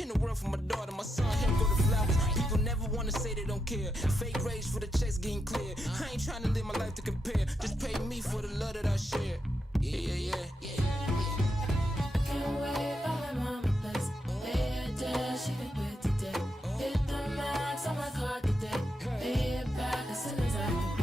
In the world for my daughter, my son, him go to flowers. People never wanna say they don't care. Fake rage for the checks getting clear. I ain't trying to live my life to compare. Just pay me for the love that I share. Yeah. Can't wait for my mama place. Lay it down, she can quit today. Hit the max on my card today. Pay it back as soon as I can pay.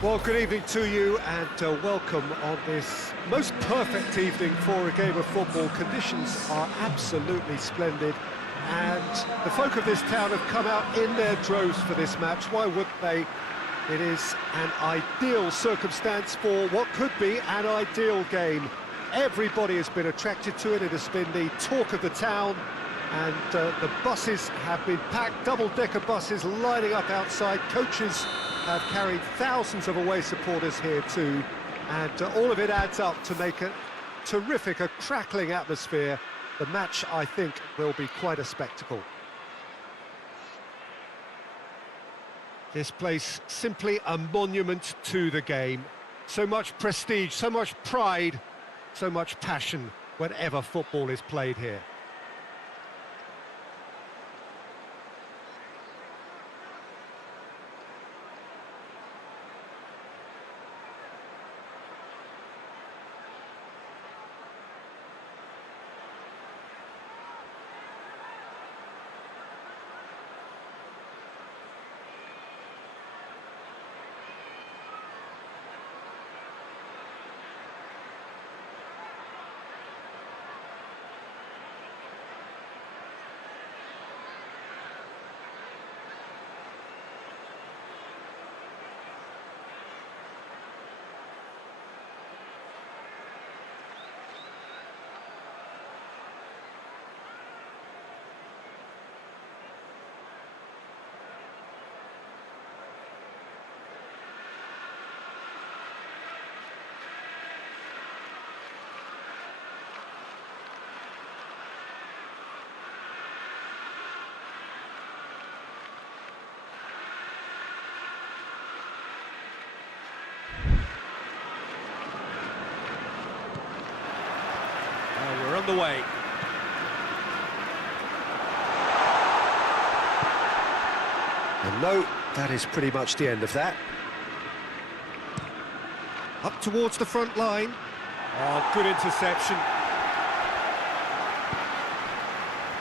Well, good evening to you and welcome on this most perfect evening for a game of football. Conditions are absolutely splendid and the folk of this town have come out in their droves for this match. Why wouldn't they? It is an ideal circumstance for what could be an ideal game. Everybody has been attracted to it. It has been the talk of the town and the buses have been packed, double-decker buses lining up outside. Coaches have carried thousands of away supporters here too, and all of it adds up to make a terrific, a crackling atmosphere. The match, I think, will be quite a spectacle. This place, simply a monument to the game. So much prestige, so much pride, so much passion whenever football is played here. We're on the way. And no, that is pretty much the end of that. Up towards the front line. Oh, good interception.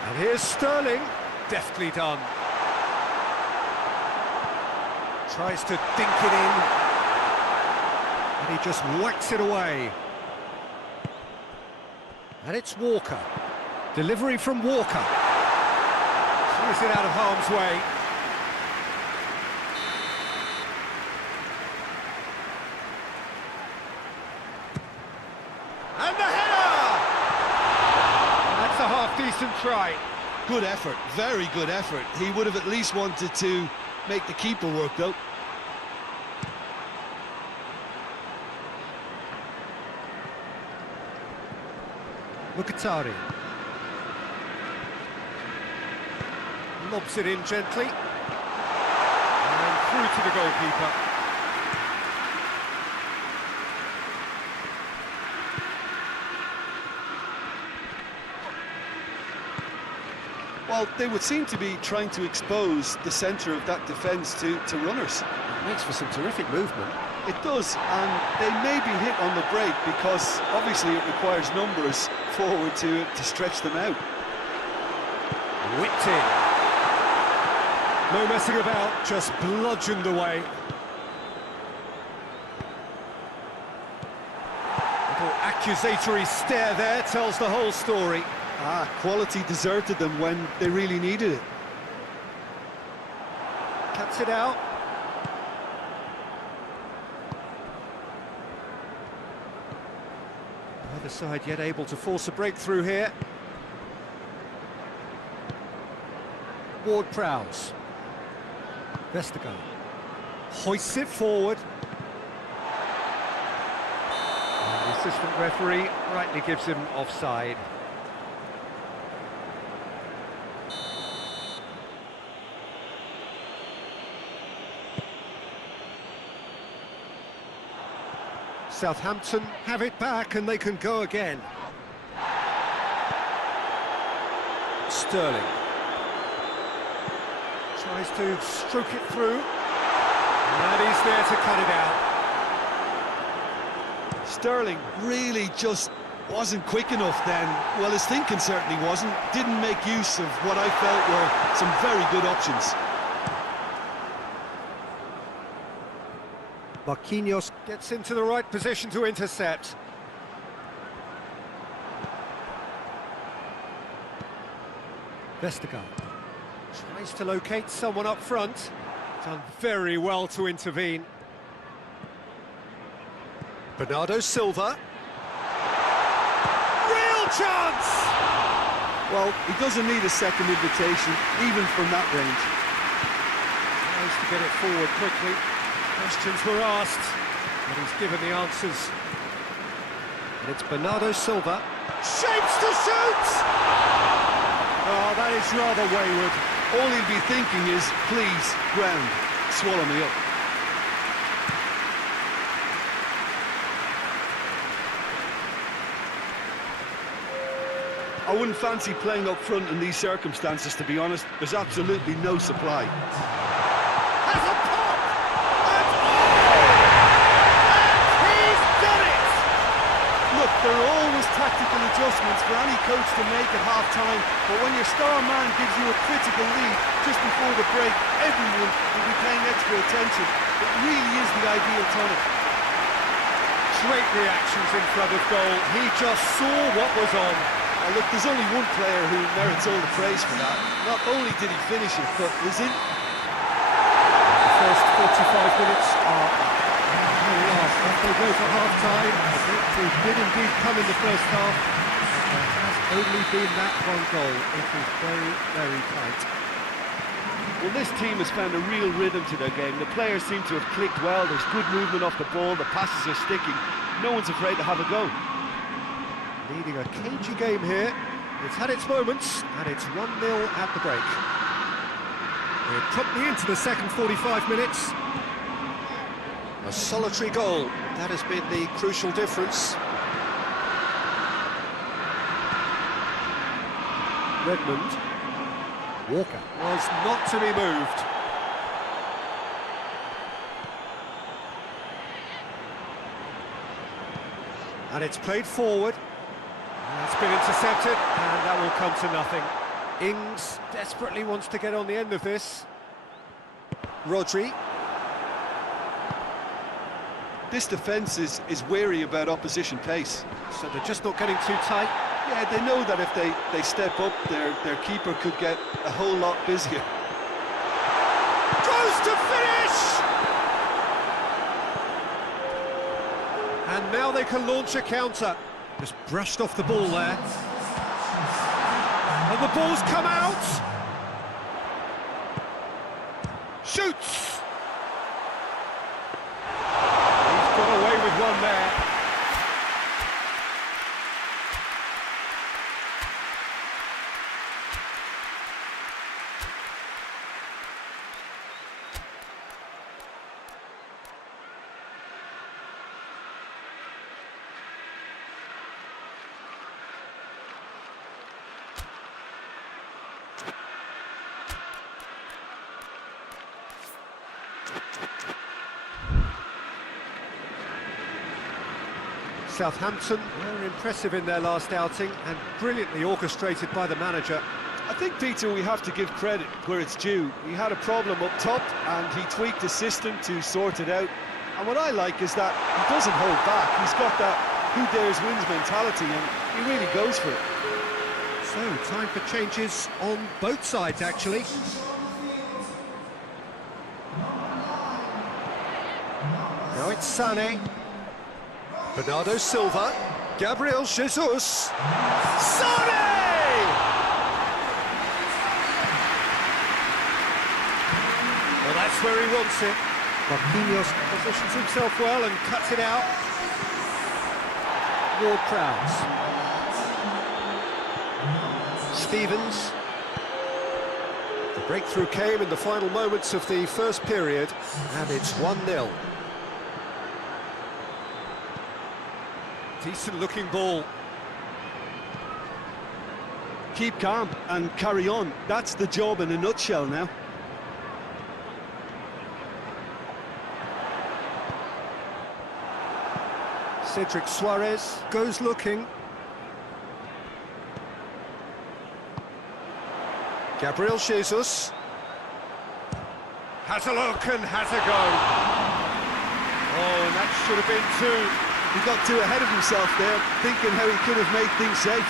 And here's Sterling. Deftly done. Tries to dink it in. And he just whacks it away. And it's Walker. Delivery from Walker. Clears it out of harm's way. And the header! That's a half-decent try. Good effort, very good effort. He would have at least wanted to make the keeper work, though. Mukatari lobs it in gently and through to the goalkeeper. Well, they would seem to be trying to expose the centre of that defence to runners. It makes for some terrific movement. It does, and they may be hit on the break because obviously it requires numbers forward to stretch them out. Whipped in. No messing about, just bludgeoned away. Little accusatory stare there tells the whole story. Quality deserted them when they really needed it. Cuts it out. Either side yet able to force a breakthrough here. Ward-Prowse. Vestergaard hoists it forward. And the assistant referee rightly gives him offside. Southampton have it back and they can go again. Sterling tries to stroke it through, and he's there to cut it out. Sterling really just wasn't quick enough then. Well, his thinking certainly wasn't. Didn't make use of what I felt were some very good options. Marquinhos gets into the right position to intercept. Vestergaard tries to locate someone up front. Done very well to intervene. Bernardo Silva. Real chance! Well, he doesn't need a second invitation, even from that range. Tries to get it forward quickly. Questions were asked, and he's given the answers. And it's Bernardo Silva. Shapes to shoot! Oh, that is rather wayward. All he'll be thinking is, please, ground, swallow me up. I wouldn't fancy playing up front in these circumstances, to be honest. There's absolutely no supply. Has a pop! And he's done it! Look, there are always tactical adjustments for any coach to make at half-time, but when your star man gives you a critical lead just before the break, everyone will be paying extra attention. It really is the ideal tonic. Great reactions in front of goal. He just saw what was on. Look, there's only one player who merits all the praise for that. Not only did he finish it, but was in. The first 45 minutes are very off. As they go for half-time, the victory did indeed come in the first half. There has only been that one goal. It is very, very tight. Well, this team has found a real rhythm to their game. The players seem to have clicked well. There's good movement off the ball. The passes are sticking. No one's afraid to have a go. Leading a cagey game here. It's had its moments, and it's 1-0 at the break. We're promptly into the second 45 minutes. A solitary goal, that has been the crucial difference. Redmond. Walker was not to be moved. And it's played forward. It's been intercepted, and that will come to nothing. Ings desperately wants to get on the end of this. Rodri. This defence is wary about opposition pace. So they're just not getting too tight. Yeah, they know that if they step up, their keeper could get a whole lot busier. Goes to finish! And now they can launch a counter. Just brushed off the ball there. And the ball's come out! Shoots! He's got away with one there. Southampton were impressive in their last outing and brilliantly orchestrated by the manager. I think, Peter, we have to give credit where it's due. He had a problem up top and he tweaked the system to sort it out. And what I like is that he doesn't hold back. He's got that who dares wins mentality and he really goes for it. So, time for changes on both sides, actually. Now it's Sané. Bernardo Silva. Gabriel Jesus. Sané! Well, that's where he wants it. Marquinhos positions himself well and cuts it out. Ward-Prowse. Stevens. The breakthrough came in the final moments of the first period, and it's 1-0. Decent looking ball. Keep calm and carry on. That's the job in a nutshell now. Cedric Suarez goes looking. Gabriel Jesus has a look and has a go. Oh, and that should have been two. He got too ahead of himself there, thinking how he could have made things safe.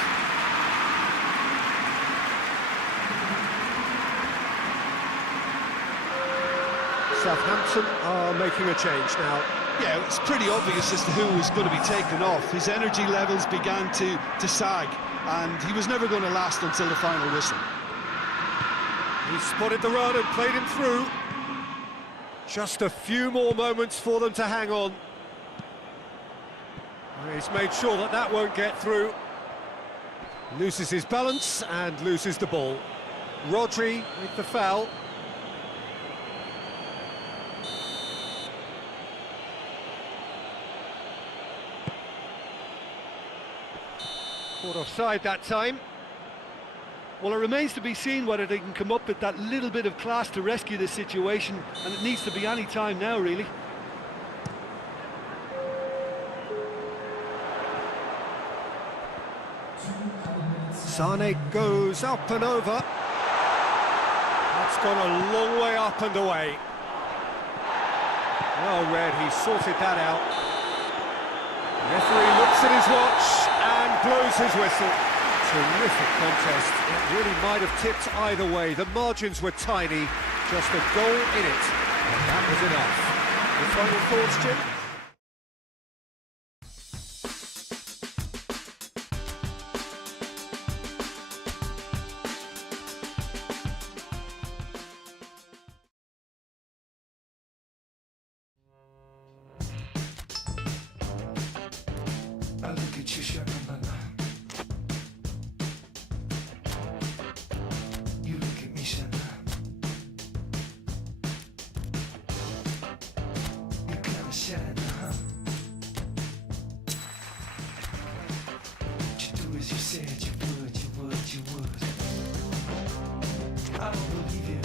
Southampton are making a change now. Yeah, it's pretty obvious as to who was going to be taken off. His energy levels began to sag, and he was never going to last until the final whistle. He spotted the run and played him through. Just a few more moments for them to hang on. He's made sure that that won't get through. Loses his balance and loses the ball. Rodri with the foul. Caught offside that time. Well, it remains to be seen whether they can come up with that little bit of class to rescue this situation, and it needs to be any time now, really. Sane goes up and over. That's gone a long way up and away. Well read, he sorted that out. The referee looks at his watch and blows his whistle. Terrific contest. It really might have tipped either way. The margins were tiny, just a goal in it, and that was enough. Your final thoughts, Jim? I look at you, Shabba. You look at me, Shabba. You kinda shy, huh? What you do as you said you would, you would, you would. I don't believe you.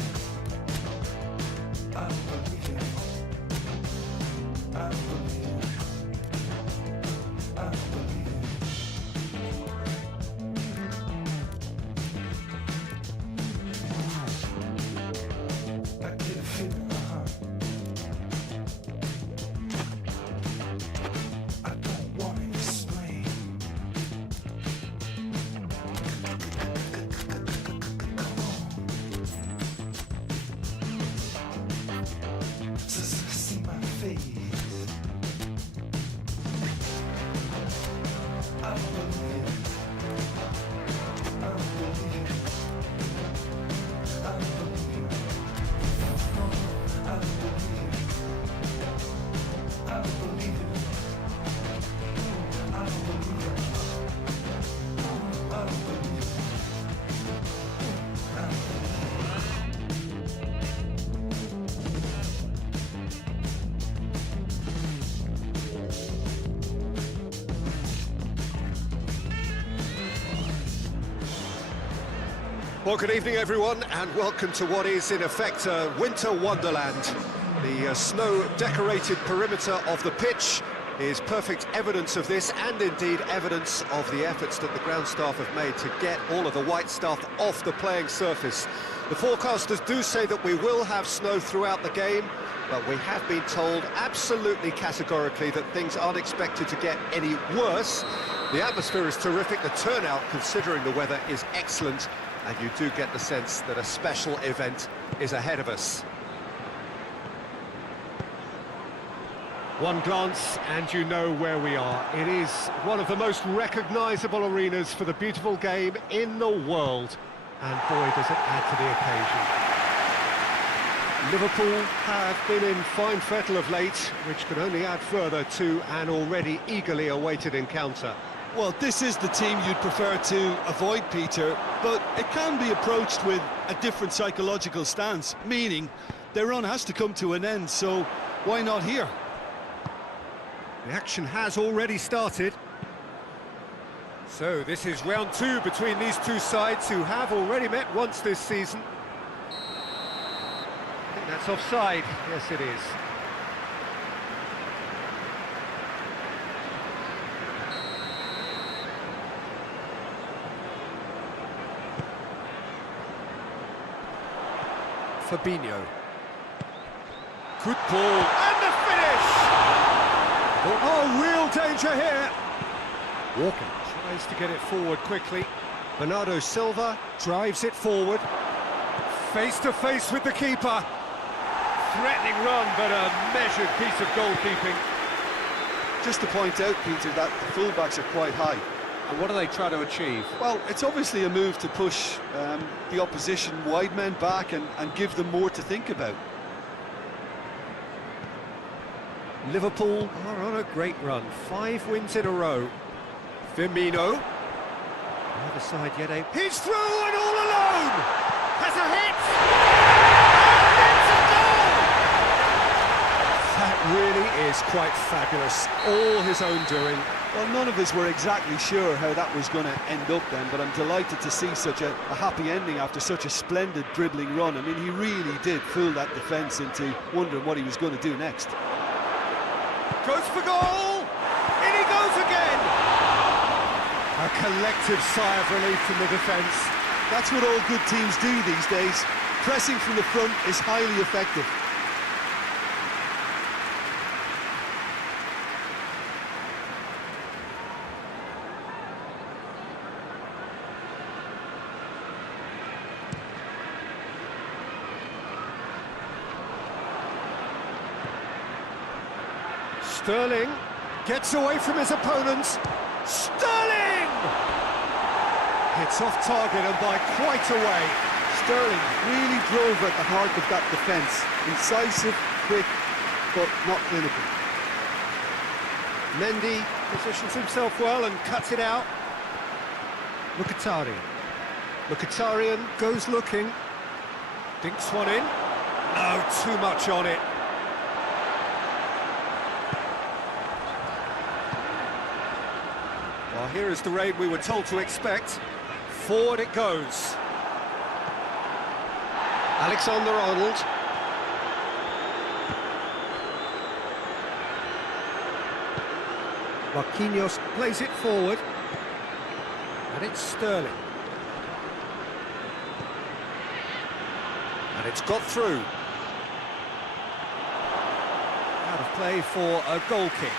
I don't believe you. I don't believe you. I don't believe it. I get a feeling, I don't want to explain. See my face. I don't believe it. I don't believe it. I don't believe it. I don't believe it. I don't believe it. I don't believe it. I don't believe it. I don't believe it. Well, good evening, everyone, and welcome to what is, in effect, a winter wonderland. The snow-decorated perimeter of the pitch is perfect evidence of this, and indeed evidence of the efforts that the ground staff have made to get all of the white stuff off the playing surface. The forecasters do say that we will have snow throughout the game, but we have been told absolutely categorically that things aren't expected to get any worse. The atmosphere is terrific, the turnout, considering the weather, is excellent, and you do get the sense that a special event is ahead of us. One glance and you know where we are. It is one of the most recognisable arenas for the beautiful game in the world, and boy does it add to the occasion. Liverpool have been in fine fettle of late, which could only add further to an already eagerly awaited encounter. Well, this is the team you'd prefer to avoid, Peter, but it can be approached with a different psychological stance, meaning their run has to come to an end, so why not here? The action has already started. So this is round two between these two sides who have already met once this season. I think that's offside. Yes, it is. Fabinho. Good ball. And the finish! Oh, real danger here. Walker tries to get it forward quickly. Bernardo Silva drives it forward. Face to face with the keeper. Threatening run, but a measured piece of goalkeeping. Just to point out, Peter, that the fullbacks are quite high. And what do they try to achieve? Well, it's obviously a move to push the opposition wide men back and give them more to think about. Liverpool are on a great run. 5 wins in a row. Firmino. The other side yet a... He's through and all alone! Has a hit! And it's a goal! That really is quite fabulous. All his own doing. Well, none of us were exactly sure how that was going to end up then, but I'm delighted to see such a happy ending after such a splendid dribbling run. I mean, he really did fool that defence into wondering what he was going to do next. Goes for goal! In he goes again! A collective sigh of relief from the defence. That's what all good teams do these days. Pressing from the front is highly effective. Sterling gets away from his opponents. Sterling! Hits off target and by quite a way. Sterling really drove at the heart of that defence. Incisive, quick, but not clinical. Mendy positions himself well and cuts it out. Mkhitaryan. Mkhitaryan goes looking. Dinks one in. No, too much on it. Well, here is the raid we were told to expect. Forward it goes. Alexander-Arnold. Marquinhos plays it forward. And it's Sterling. And it's got through. Out of play for a goal kick.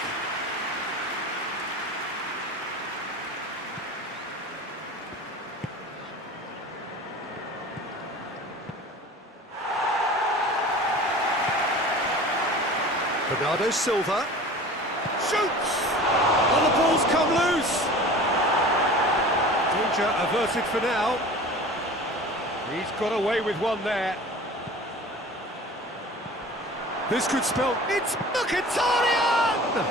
Bernardo Silva shoots! And the ball's come loose! Danger averted for now. He's got away with one there. This could spell... It's Mkhitaryan!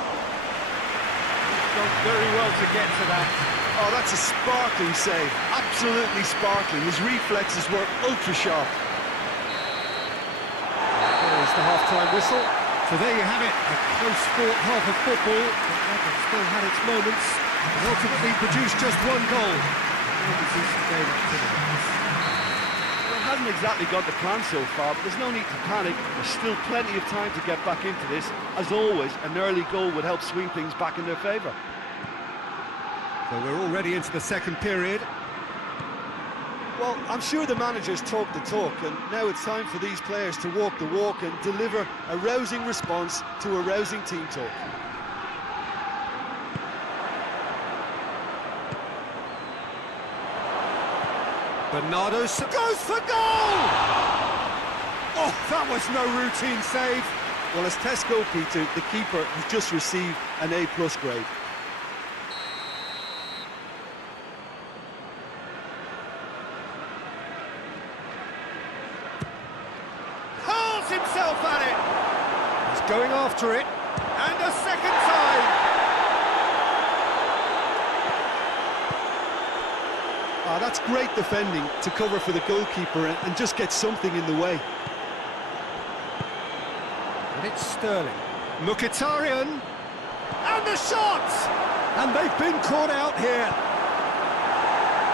He's done very well to get to that. Oh, that's a sparkling save. Absolutely sparkling. His reflexes were ultra-sharp. There is the half-time whistle. So there you have it, a close-fought half of football, but that has still had its moments, and ultimately produced just one goal. Well, it hasn't exactly got the plan so far, but there's no need to panic. There's still plenty of time to get back into this. As always, an early goal would help swing things back in their favour. So we're already into the second period. Well, I'm sure the managers talk the talk, and now it's time for these players to walk the walk and deliver a rousing response to a rousing team talk. Bernardo goes for goal! Oh, that was no routine save. Well, as test goalkeeper, the keeper has just received an A+ grade. Himself at it. He's going after it, and a second time. Ah, that's great defending to cover for the goalkeeper and just get something in the way. And it's Sterling. Mkhitaryan, and the shot! And they've been caught out here.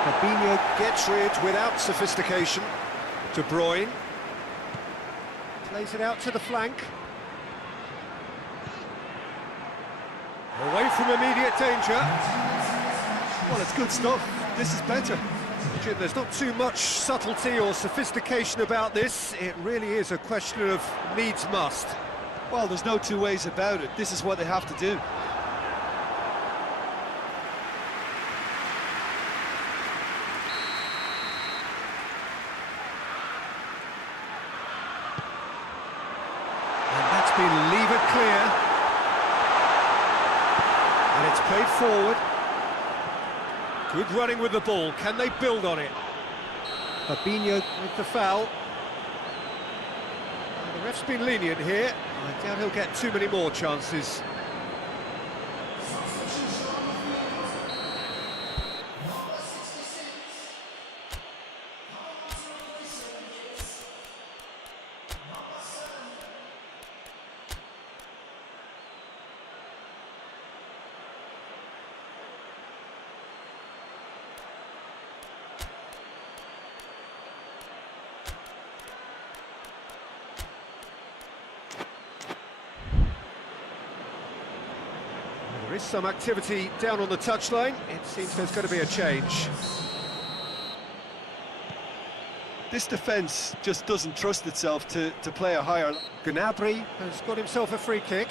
Fabinho gets rid without sophistication. De Bruyne plays it out to the flank. Away from immediate danger. Well, it's good stuff. This is better. Jim, there's not too much subtlety or sophistication about this. It really is a question of needs must. Well, there's no two ways about it. This is what they have to do. And that's been levered clear. And it's played forward. Good running with the ball. Can they build on it? Fabinho with the foul. And the ref's been lenient here. I doubt he'll get too many more chances. There is some activity down on the touchline. It seems there's going to be a change. This defence just doesn't trust itself to play a higher... Gnabry has got himself a free kick.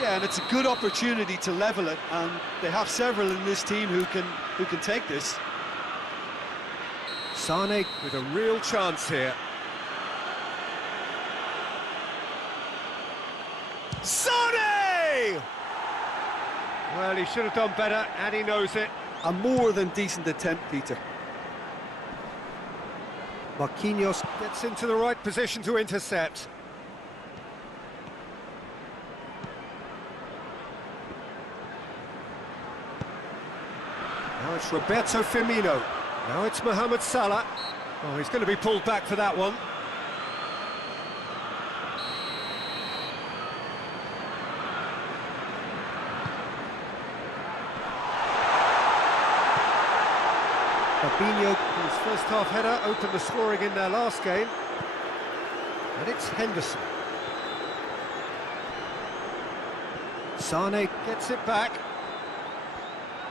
Yeah, and it's a good opportunity to level it, and they have several in this team who can take this. Sane with a real chance here. Sane! Well, he should have done better, and he knows it. A more than decent attempt, Peter. Marquinhos gets into the right position to intercept. Now it's Roberto Firmino. Now it's Mohamed Salah. Oh, he's going to be pulled back for that one. Fabinho, his first half header, opened the scoring in their last game. And it's Henderson. Sane gets it back.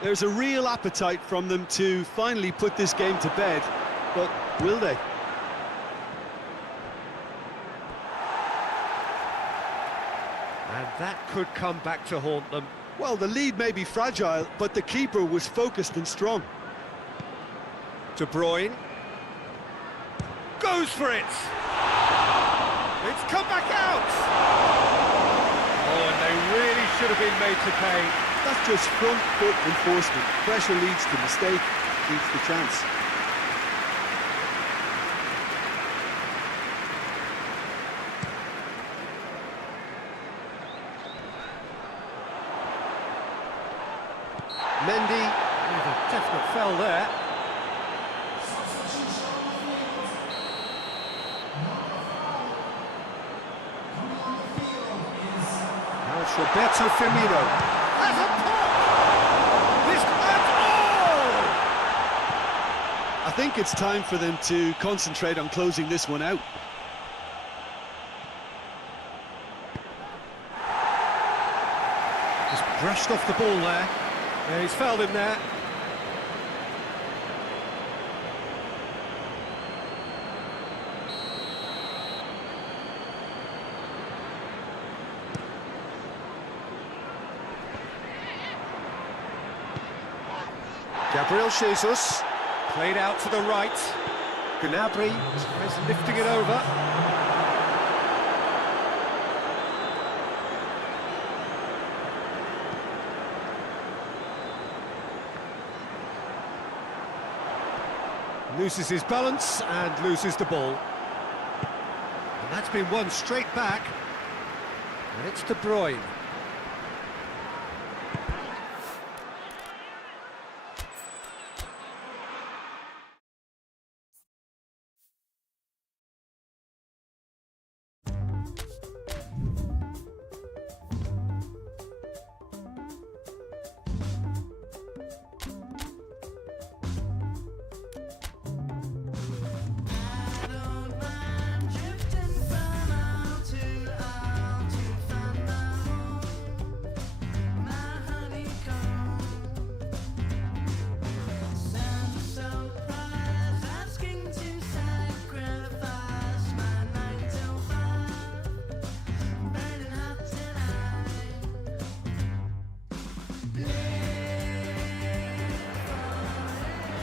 There's a real appetite from them to finally put this game to bed, but will they? And that could come back to haunt them. Well, the lead may be fragile, but the keeper was focused and strong. De Bruyne goes for it. It's come back out. Oh, and they really should have been made to pay. That's just front foot enforcement. Pressure leads to mistake, leads to chance. Mendy with a definite foul there. Now it's Roberto Firmino. Has a pop! This I think it's time for them to concentrate on closing this one out. Just brushed off the ball there. Yeah, he's fouled him there. Gabriel Jesus, played out to the right. Gnabry is lifting it over. Loses his balance and loses the ball. And that's been won straight back. And it's De Bruyne.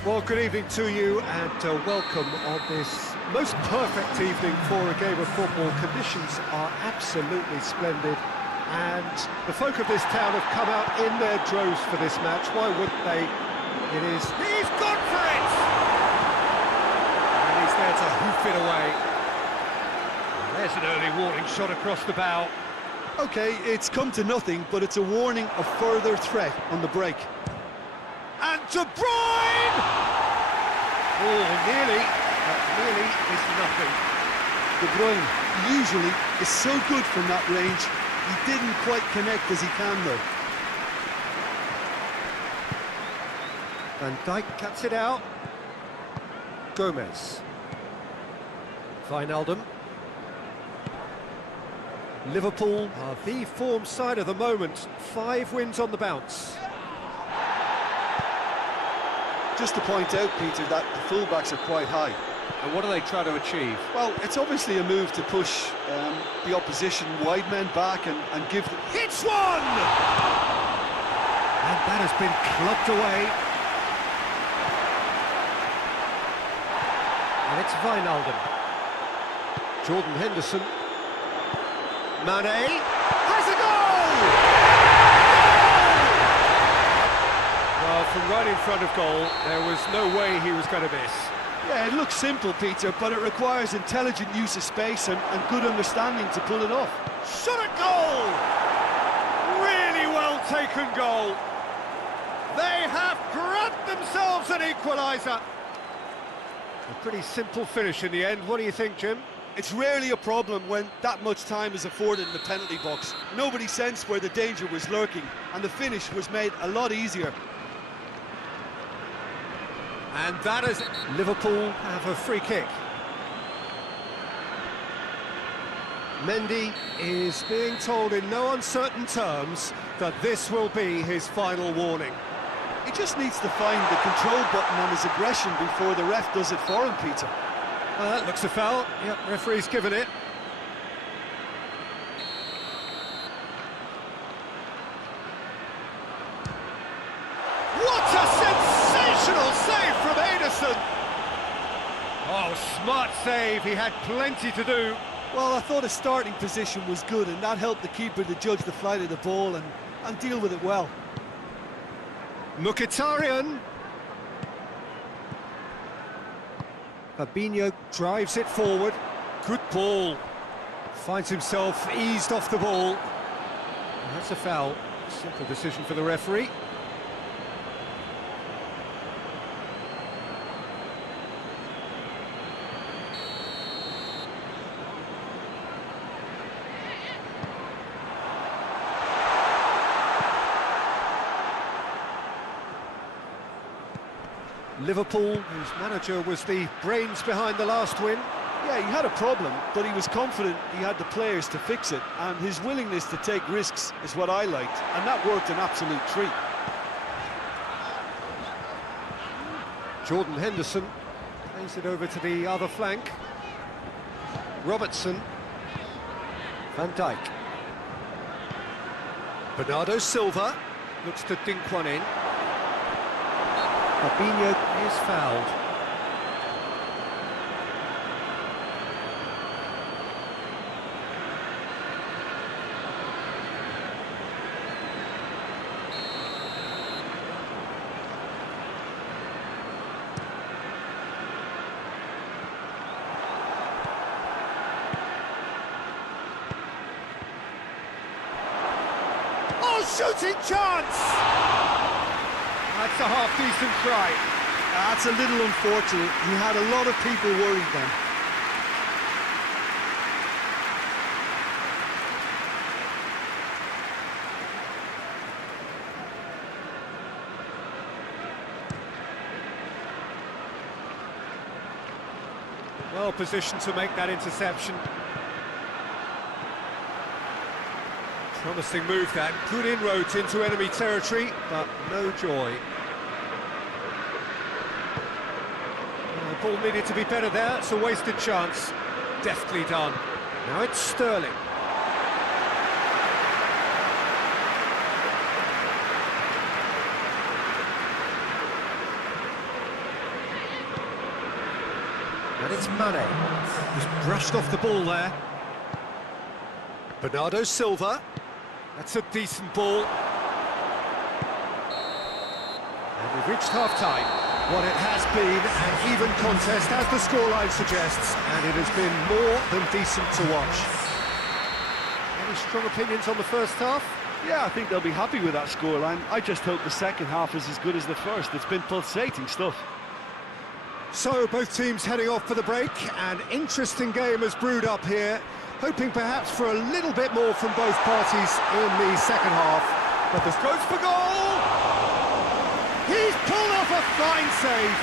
Well, good evening to you and welcome on this most perfect evening for a game of football. Conditions are absolutely splendid and the folk of this town have come out in their droves for this match. Why wouldn't they? He's gone for it! And he's there to hoof it away. There's an early warning shot across the bow. Okay, it's come to nothing, but it's a warning of further threat on the break. And De Bruyne! Oh, nearly, but nearly is nothing. De Bruyne usually is so good from that range. He didn't quite connect as he can, though. Van Dijk cuts it out. Gomez. Wijnaldum. Liverpool are the form side of the moment. 5 wins on the bounce. Just to point out, Peter, that the fullbacks are quite high. And what do they try to achieve? Well, it's obviously a move to push the opposition wide men back and give them... Hits one! And that has been clubbed away. And it's Wijnaldum. Jordan Henderson. Mane has a goal! Well, from right in front of goal, there was no way he was going to miss. Yeah, it looks simple, Peter, but it requires intelligent use of space and good understanding to pull it off. Shot at goal! Really well taken goal. They have grabbed themselves an equaliser. A pretty simple finish in the end. What do you think, Jim? It's rarely a problem when that much time is afforded in the penalty box. Nobody sensed where the danger was lurking, and the finish was made a lot easier. And that is... Liverpool have a free kick. Mendy is being told in no uncertain terms that this will be his final warning. He just needs to find the control button on his aggression before the ref does it for him, Peter. That looks a foul. Yep, referee's given it. What a sensational save from Ederson! Oh, smart save. He had plenty to do. Well, I thought his starting position was good, and that helped the keeper to judge the flight of the ball and deal with it well. Mkhitaryan. Fabinho drives it forward. Good ball. Finds himself eased off the ball. And that's a foul. Simple decision for the referee. Liverpool, whose manager was the brains behind the last win. Yeah, he had a problem, but he was confident he had the players to fix it, and his willingness to take risks is what I liked, and that worked an absolute treat. Jordan Henderson plays it over to the other flank. Robertson. Van Dijk. Bernardo Silva looks to dink one in. Fabinho is fouled. Oh, shooting chance! That's a half-decent try. That's a little unfortunate. He had a lot of people worried then. Well positioned to make that interception. Promising move that. Good inroads into enemy territory, but no joy. The ball needed to be better there. It's a wasted chance. Deftly done. Now it's Sterling. And it's Mane. He's brushed off the ball there. Bernardo Silva. That's a decent ball. And we've reached half-time. What it has been an even contest, as the scoreline suggests, and it has been more than decent to watch. Any strong opinions on the first half? Yeah, I think they'll be happy with that scoreline. I just hope the second half is as good as the first. It's been pulsating stuff. So, both teams heading off for the break. An interesting game has brewed up here, hoping perhaps for a little bit more from both parties in the second half. But the goes for goal! He's pulled off a fine save!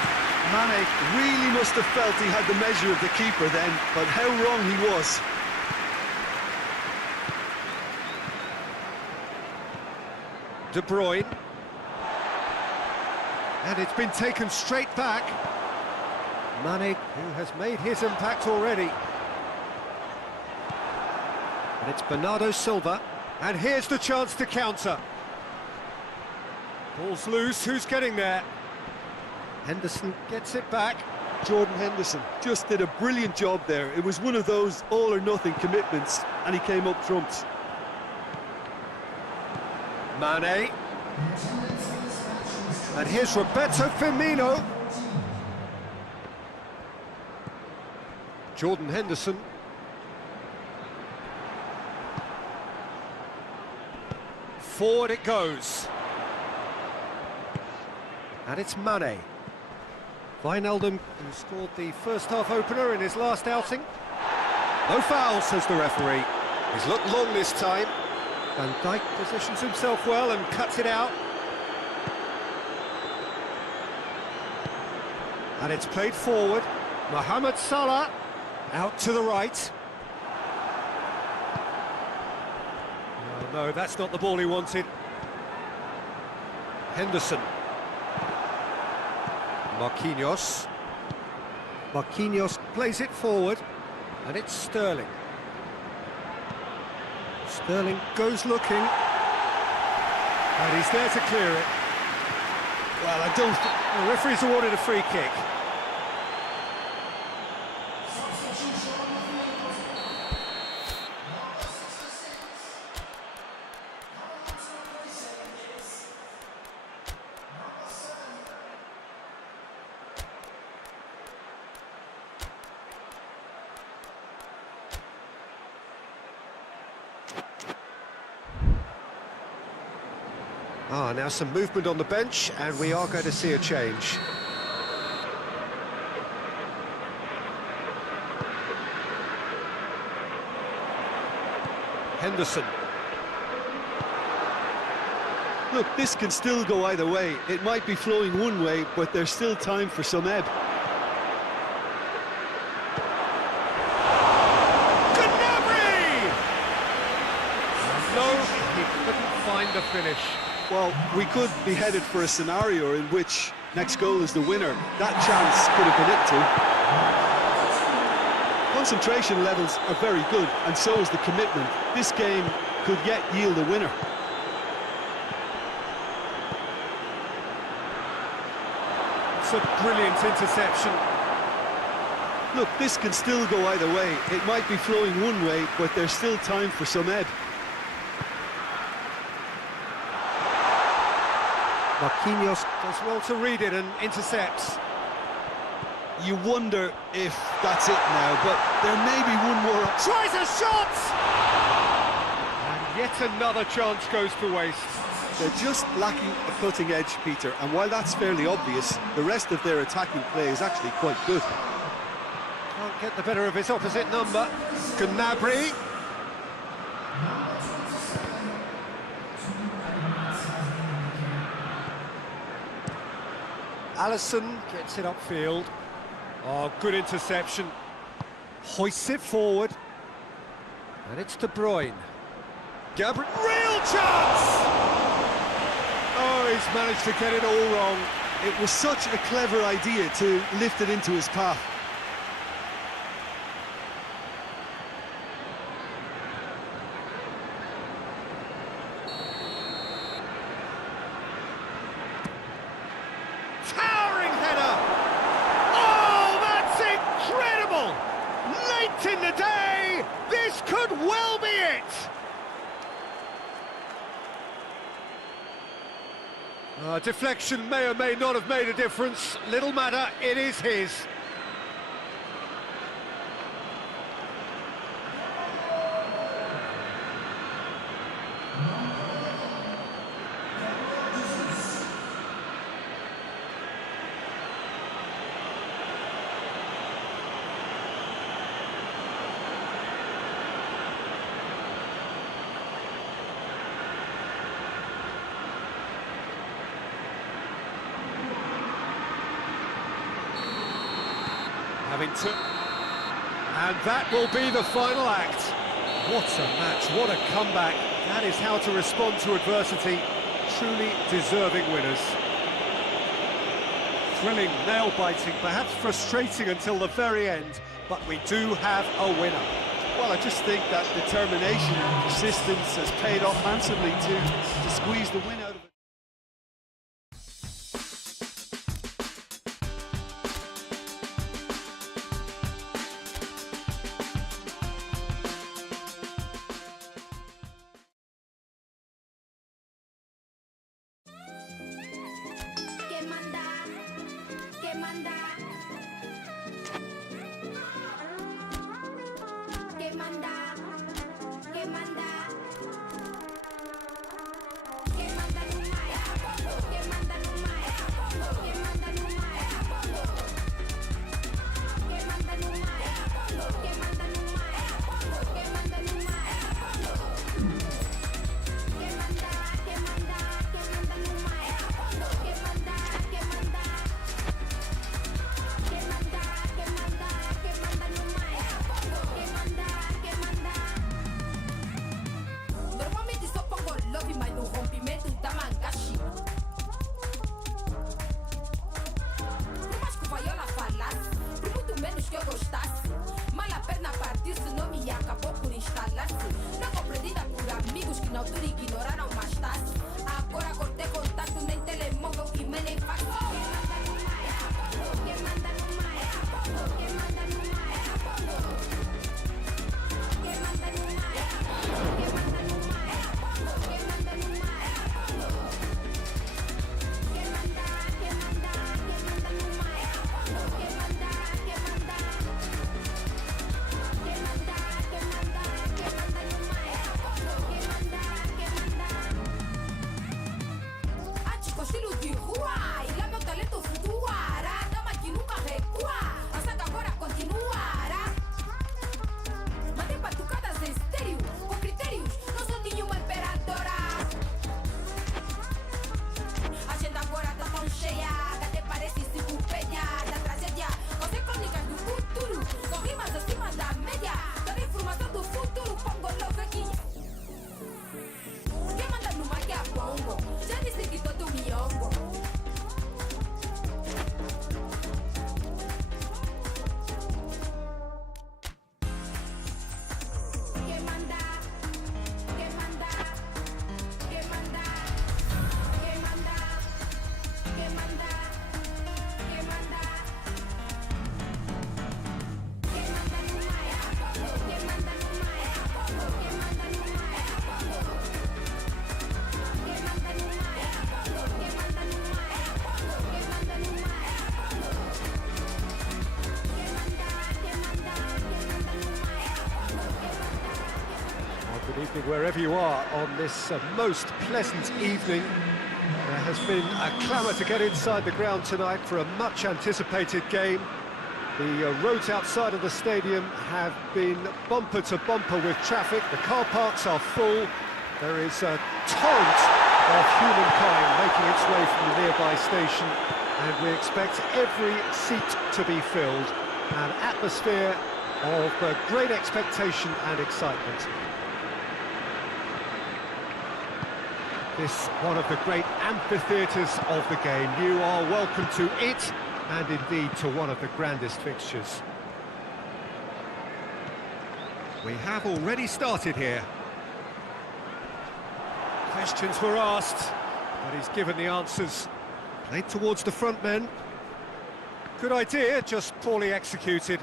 Mane really must have felt he had the measure of the keeper then, but how wrong he was. De Bruyne. And it's been taken straight back. Mane, who has made his impact already. And it's Bernardo Silva. And here's the chance to counter. Ball's loose, who's getting there? Henderson gets it back. Jordan Henderson just did a brilliant job there. It was one of those all-or-nothing commitments, and he came up trumps. Mane. And here's Roberto Firmino. Jordan Henderson. Forward it goes. And it's Mane. Wijnaldum, who scored the first half opener in his last outing. No foul, says the referee. He's looked long this time. Van Dijk positions himself well and cuts it out. And it's played forward. Mohamed Salah out to the right. No, that's not the ball he wanted. Henderson. Marquinhos. Marquinhos plays it forward. And it's Sterling. Sterling goes looking, and he's there to clear it. Well, I don't think... The referee's awarded a free kick. Now some movement on the bench, and we are going to see a change. Henderson. Look, this can still go either way. It might be flowing one way, but there's still time for some ebb. No, he couldn't find the finish. Well, we could be headed for a scenario in which next goal is the winner. That chance could have been it too. Concentration levels are very good, and so is the commitment. This game could yet yield a winner. It's a brilliant interception. Look, this can still go either way. It might be flowing one way, but there's still time for some ebb. Marquinhos does well to read it and intercepts. You wonder if that's it now, but there may be one more. Tries a shot! And yet another chance goes to waste. They're just lacking a cutting edge, Peter, and while that's fairly obvious, the rest of their attacking play is actually quite good. Can't get the better of his opposite number. Gnabry. Alisson gets it upfield. Oh, good interception. Hoists it forward. And it's De Bruyne. Gabriel, real chance! Oh, he's managed to get it all wrong. It was such a clever idea to lift it into his path. Towering header! Oh, that's incredible! late in the day, this could well be it! Deflection may or may not have made a difference. Little matter, it is his. And that will be the final act. What a match, what a comeback. That is how to respond to adversity. Truly deserving winners. Thrilling, nail-biting, perhaps frustrating until the very end, but we do have a winner. Well, I just think that determination and persistence has paid off handsomely to squeeze the win out of it. Good evening wherever you are on this most pleasant evening. There has been a clamour to get inside the ground tonight for a much anticipated game. The roads outside of the stadium have been bumper to bumper with traffic. The car parks are full. There is a torrent of humankind making its way from the nearby station, and we expect every seat to be filled. An atmosphere of great expectation and excitement. This one of the great amphitheatres of the game. You are welcome to it, and indeed to one of the grandest fixtures. We have already started here. Questions were asked, but he's given the answers. Played towards the front men. Good idea, just poorly executed.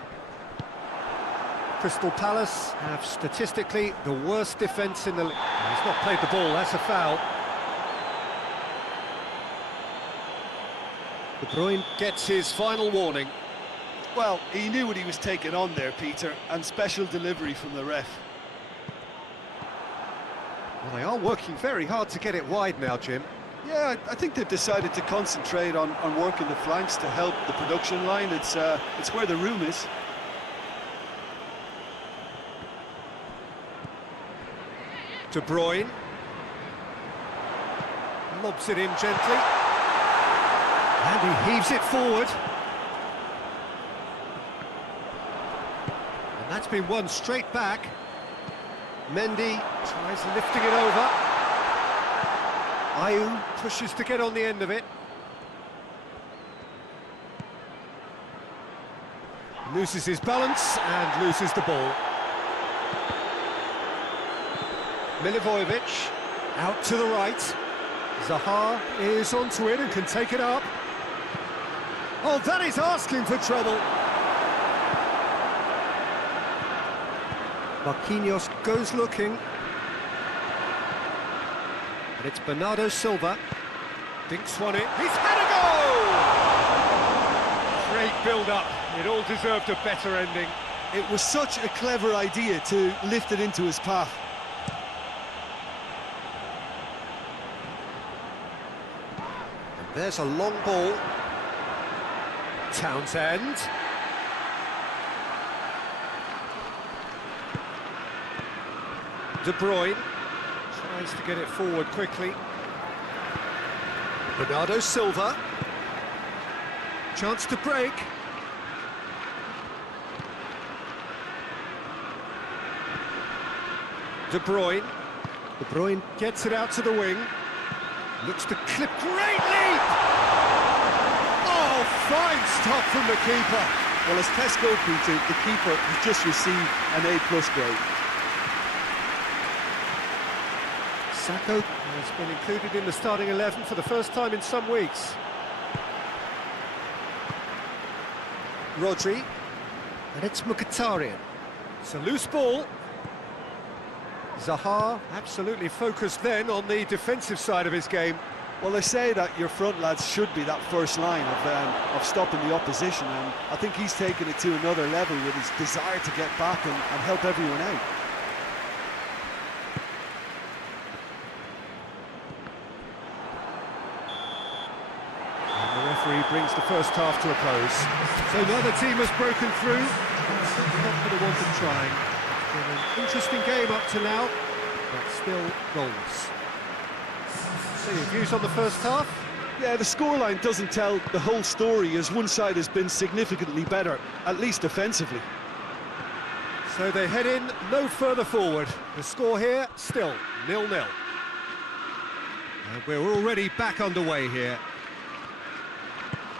Crystal Palace have statistically the worst defence in the league. He's not played the ball, that's a foul. De Bruyne gets his final warning. Well, he knew what he was taking on there, Peter, and special delivery from the ref. Well, they are working very hard to get it wide now, Jim. Yeah, I think they've decided to concentrate on working the flanks to help the production line. It's where the room is. De Bruyne. Lobs it in gently. And he heaves it forward. And that's been won straight back. Mendy tries lifting it over. Ayew pushes to get on the end of it. Loses his balance and loses the ball. Milivojevic out to the right. Zaha is onto it and can take it up. Oh, that is asking for trouble. Marquinhos goes looking. And it's Bernardo Silva. Dinks one in. He's had a goal! Great build-up. It all deserved a better ending. It was such a clever idea to lift it into his path. There's a long ball. Townsend. De Bruyne tries to get it forward quickly. Bernardo Silva. Chance to break. De Bruyne. De Bruyne gets it out to the wing. Looks to clip. Great leap! Oh, fine stop from the keeper. Well, as tests go, Peter, the keeper has just received an A+ grade. Sacco has been included in the starting 11 for the first time in some weeks. Rodri. And it's Mkhitaryan. It's a loose ball. Zaha absolutely focused then on the defensive side of his game. Well, they say that your front lads should be that first line of stopping the opposition, and I think he's taken it to another level with his desire to get back and help everyone out. And the referee brings the first half to a close. So neither team has broken through. Certainly not going to want them trying. It's been an interesting game up to now, but still goals. So your views on the first half? Yeah, the scoreline doesn't tell the whole story, as one side has been significantly better, at least defensively. So they head in no further forward. The score here, still 0-0. And we're already back underway here.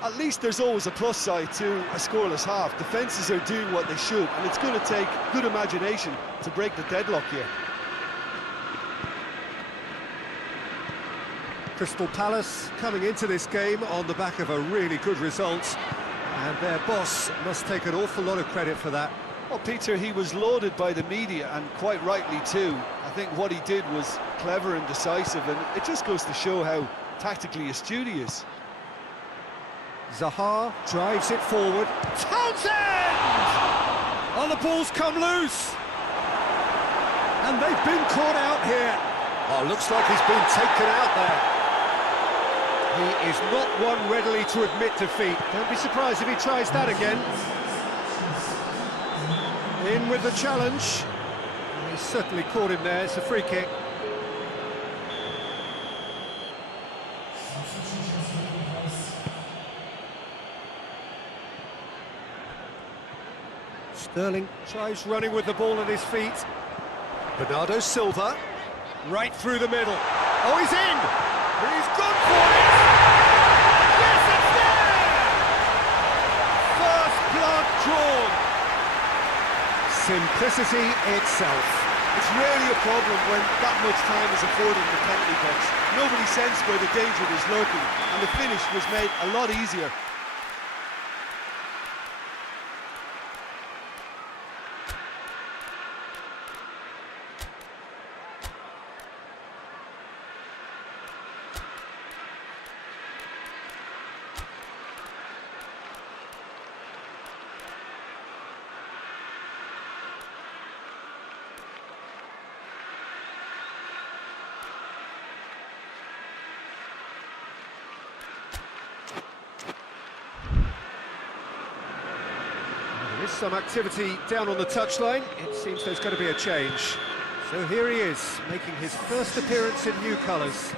At least there's always a plus side to a scoreless half. Defences are doing what they should, and it's going to take good imagination to break the deadlock here. Crystal Palace coming into this game on the back of a really good result, and their boss must take an awful lot of credit for that. Well, Peter, he was lauded by the media, and quite rightly too. I think what he did was clever and decisive, and it just goes to show how tactically astute he is. Zaha drives it forward. Townsend! Oh, the ball's come loose! And they've been caught out here. Oh, looks like he's been taken out there. He is not one readily to admit defeat. Don't be surprised if he tries that again. In with the challenge. He certainly caught him there. It's a free kick. Sterling tries running with the ball at his feet. Bernardo Silva, right through the middle. Oh, he's in! He's gone for it! Yes, it's there! First blood drawn. Simplicity itself. It's rarely a problem when that much time is afforded in the penalty box. Nobody sensed where the danger was lurking, and the finish was made a lot easier. some activity down on the touchline. It seems there's going to be a change. So here he is, making his first appearance in new colours.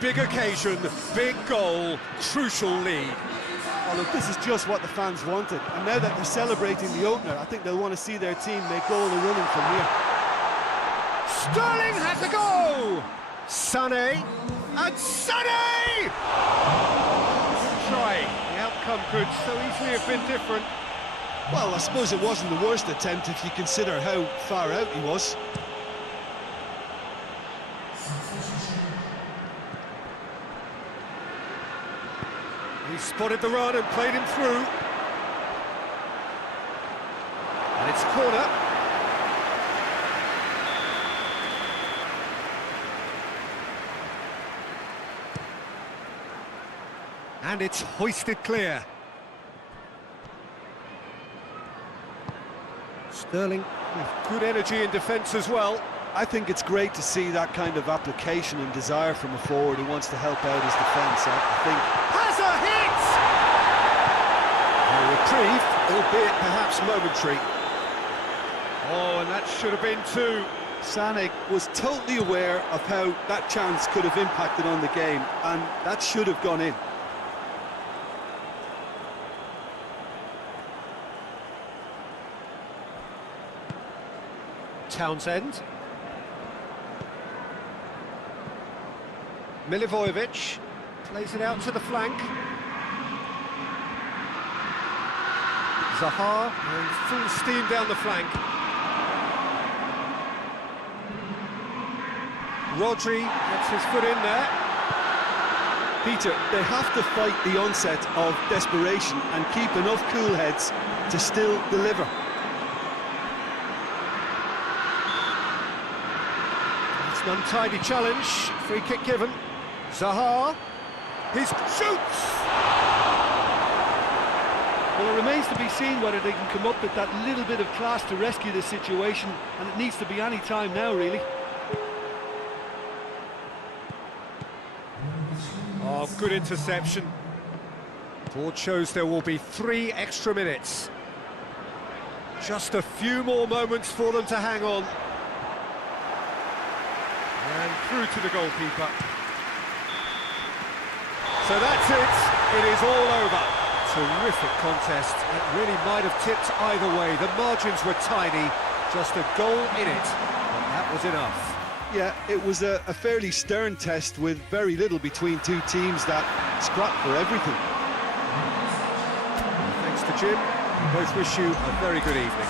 Big occasion, big goal, crucial lead. Oh, look, this is just what the fans wanted. And now that they're celebrating the opener, I think they'll want to see their team make all the running from here. Sterling has a go! Sané, and Sané! Try. The outcome could so easily have been different. Well, I suppose it wasn't the worst attempt if you consider how far out he was. He spotted the run and played him through. And it's corner. And it's hoisted clear. Sterling with good energy in defence as well. I think it's great to see that kind of application and desire from a forward who wants to help out his defence. I think Has a hit! A reprieve, albeit perhaps momentary. Oh, and that should have been two. Sané was totally aware of how that chance could have impacted on the game, and that should have gone in. Townsend. Milivojevic plays it out to the flank. Zaha and full steam down the flank. Rodri gets his foot in there. Peter, they have to fight the onset of desperation and keep enough cool heads to still deliver. It's an untidy challenge. Free kick given. Zaha. He shoots! Well, it remains to be seen whether they can come up with that little bit of class to rescue the situation, and it needs to be any time now, really. Oh, good interception. Board shows there will be 3 extra minutes. Just a few more moments for them to hang on. And through to the goalkeeper. So that's it. It is all over. Terrific contest. It really might have tipped either way. The margins were tiny. Just a goal in it. But that was enough. Yeah, it was a fairly stern test with very little between two teams that scrap for everything. Thanks to Jim. We both wish you a very good evening.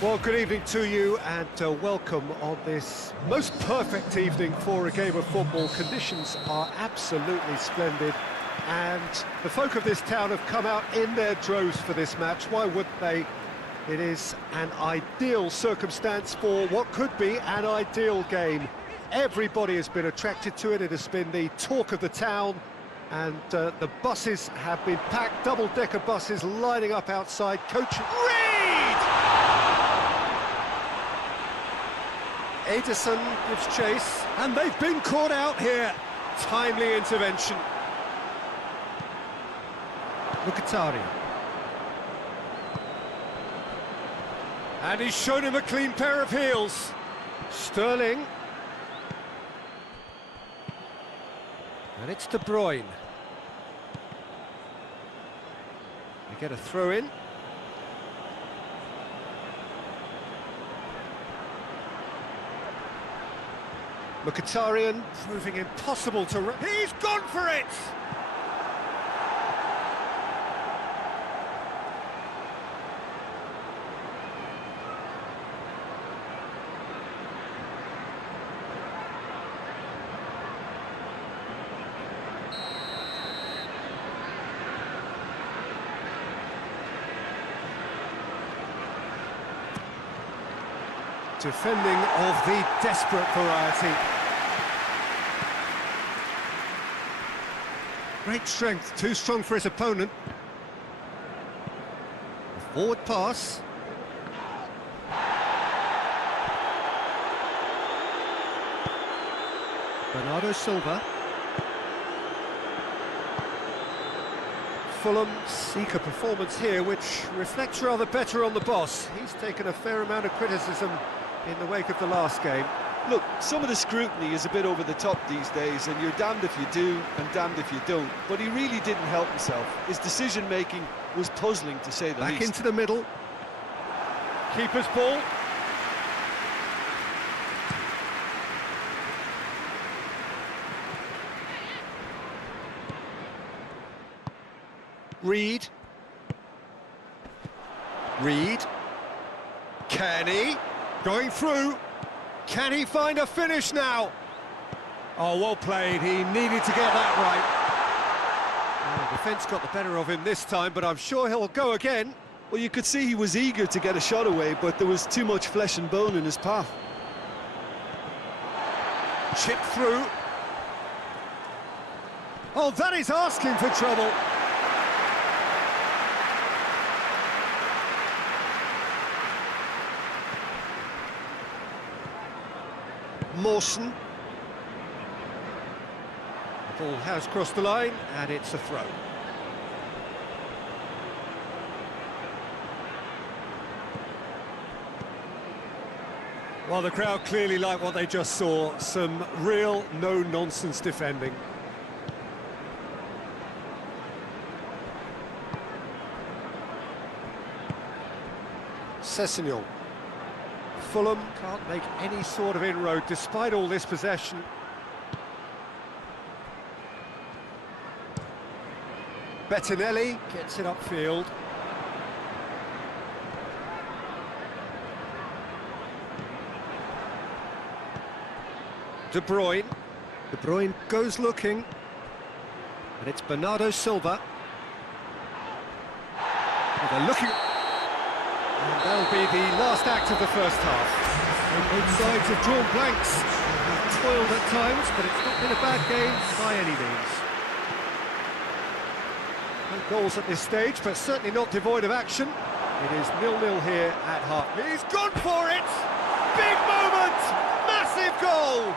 Well, good evening to you and welcome on this most perfect evening for a game of football. Conditions are absolutely splendid and the folk of this town have come out in their droves for this match. Why wouldn't they? It is an ideal circumstance for what could be an ideal game. Everybody has been attracted to it. It has been the talk of the town and the buses have been packed, double-decker buses lining up outside. Coach Reed! Ederson gives chase, and they've been caught out here. Timely intervention. Mkhitaryan. And he's shown him a clean pair of heels. Sterling. And it's De Bruyne. They get a throw in. Mkhitaryan proving impossible to... He's gone for it! Defending of the desperate variety. Great strength, too strong for his opponent. A forward pass. Bernardo Silva. Fulham seek a performance here which reflects rather better on the boss. He's taken a fair amount of criticism in the wake of the last game. Look, some of the scrutiny is a bit over the top these days, and you're damned if you do and damned if you don't. But he really didn't help himself. His decision-making was puzzling, to say the least. Back into the middle. Keeper's ball. Reed. Reed. Kenny. Going through. Can he find a finish now? Oh, well played. He needed to get that right. Well, the defence got the better of him this time, but I'm sure he'll go again. Well, you could see he was eager to get a shot away, but there was too much flesh and bone in his path. Chip through. Oh, that is asking for trouble. Mawson. The ball has crossed the line, and it's a throw. Well, the crowd clearly like what they just saw. Some real no-nonsense defending. Sessegnon. Fulham can't make any sort of inroad despite all this possession. Bettinelli gets it upfield. De Bruyne. De Bruyne goes looking. And it's Bernardo Silva. Oh, they're looking... And that'll be the last act of the first half. And both sides have drawn blanks. They've toiled at times, but it's not been a bad game by any means. No goals at this stage, but certainly not devoid of action. It is 0-0 here at Hart. He's gone for it! Big moment! Massive goal!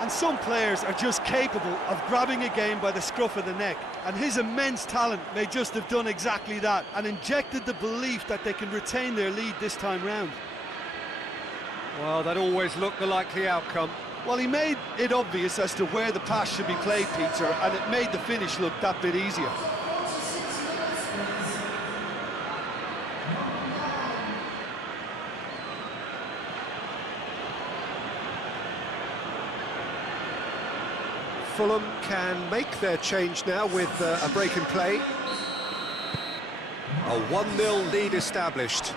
And some players are just capable of grabbing a game by the scruff of the neck, and his immense talent may just have done exactly that and injected the belief that they can retain their lead this time round. Well, that always looked the likely outcome. Well, he made it obvious as to where the pass should be played, Peter, and it made the finish look that bit easier. Fulham can make their change now with a break in play. A 1-0 lead established.